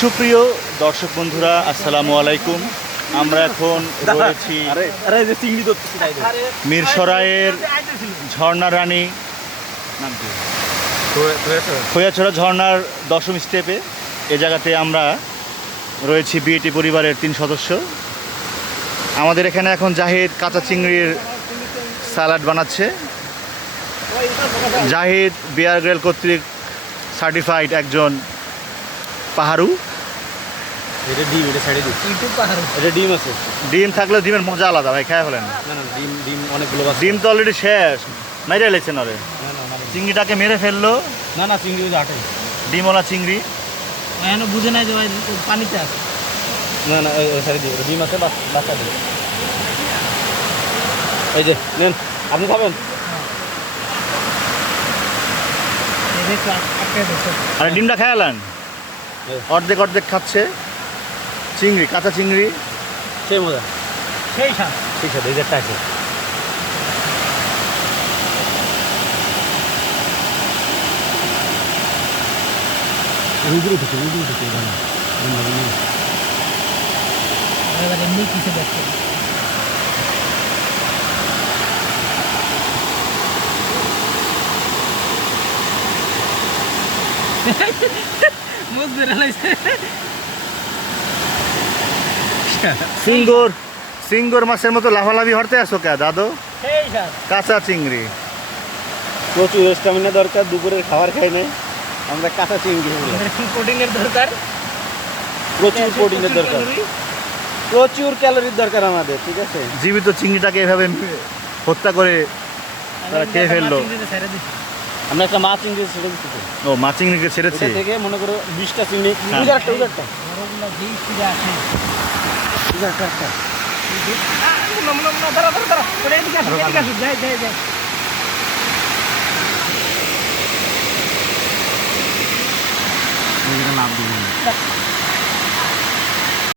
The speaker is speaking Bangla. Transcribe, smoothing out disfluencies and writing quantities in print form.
সুপ্রিয় দর্শক বন্ধুরা, আসসালামু আলাইকুম। আমরা এখন রয়েছি মিরসরাইয়ের ঝর্ণা রানী খৈয়াছড়া ঝর্ণার 10ম স্টেপে। এ জায়গাতে আমরা রয়েছি বিএটি পরিবারের 3 সদস্য। আমাদের এখানে এখন জাহিদ কাঁচা চিংড়ির স্যালাড বানাচ্ছে। জাহিদ বিয়ার গ্রিল কর্তৃক সার্টিফাইড একজন পাহাড়ু। এটা ডিম, এটা সাইডে দিই। এটা ডিম আছে। ডিম থাকলে ডিমের মজা আলাদা ভাই, খেয়ে ফেলেন। না না, ডিম অনেকগুলো আছে। ডিম তো অলরেডি শেষ, মেরে লেছেন ওরে। চিংড়িটাকে মেরে ফেললো। না না, চিংড়ি ওই আটাই। ডিমওয়ালা চিংড়ি এখনো বুঝে নাই যে ভাই পানিতে আছে। না না, ওই সাইডে দিই। ডিম আছে, বাচ্চা দিই। এই যে নেন, আপনি খাবেন? আরে ডিমটা খেয়ালেন, অর্ধেক অর্ধেক খাচ্ছে। চিংড়ি, কাঁচা চিংড়ি, সেই মজা, সেই স্বাদ। ঠিক আছে। এই যে একটা আছে। এবার এমনি কিছু দেখছে। মুখ বের হইছে। সিঙ্গুর মাছের মতো লাফালাফি হরতে আসো কে দাদু? সেই স্বাদ। কাঁচা চিংড়ি। প্রচুর স্ট্যামিনা দরকার, দুপুরের খাবার খাই নাই আমরা। কাঁচা চিংড়ি হলো আমাদের কি প্রোটিনের দরকার? প্রচুর প্রোটিনের দরকার, প্রচুর ক্যালোরির দরকার আমাদের, ঠিক আছে। জীবিত চিংড়িটাকে এভাবে হত্যা করে তারা খেয়ে ফেললো। আমরা একটা মাছ চিংড়ি ছেড়ে দিচ্ছি। ও, মাছ চিংড়িকে ছেড়েছে। এটা থেকে মনে করো 20টা চিংড়ি। হ্যাঁ। উজারটা বড়গুলো যেই ফিরে আসে। উজারটা দাঁড়া। ওরে এদিকে আসো, যাই। নাম দিই।